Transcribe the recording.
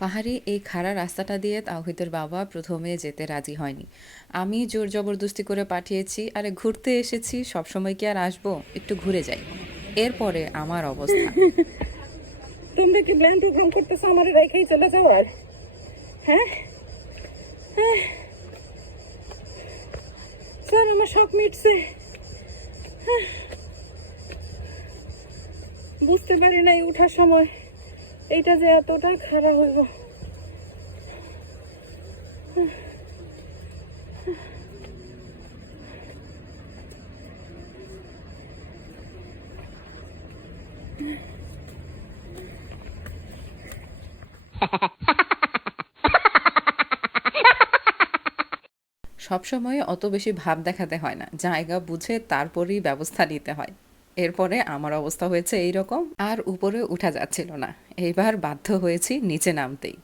পাহাড়ি এই খাড়া রাস্তাটা দিয়ে তাওহিদের বাবা প্রথমে যেতে রাজি হয়নি। আমি জোর জবরদস্তি করে পাঠিয়েছি, আরে ঘুরতে এসেছি, সবসময় কি আর আসবো, একটু ঘুরে যাই। এরপরে আমার অবস্থা। তোমরা কি প্ল্যান প্রোগ্রাম করতেছো আমার রেখেই চলে যাওয়ার? হ্যাঁ, স্যার আমার শখ মিটছে। বুঝতে পারি নাই ওঠার সময় এইটা যে এতটা খারাপ হইব। সবসময় অত বেশি ভাব দেখাতে হয় না, জায়গা বুঝে তারপরেই ব্যবস্থা নিতে হয়। এরপরে আমার অবস্থা হয়েছে এই রকম, আর উপরে উঠা যাচ্ছিল না। এইবার বাধ্য হয়েছি নিচে নামতেই।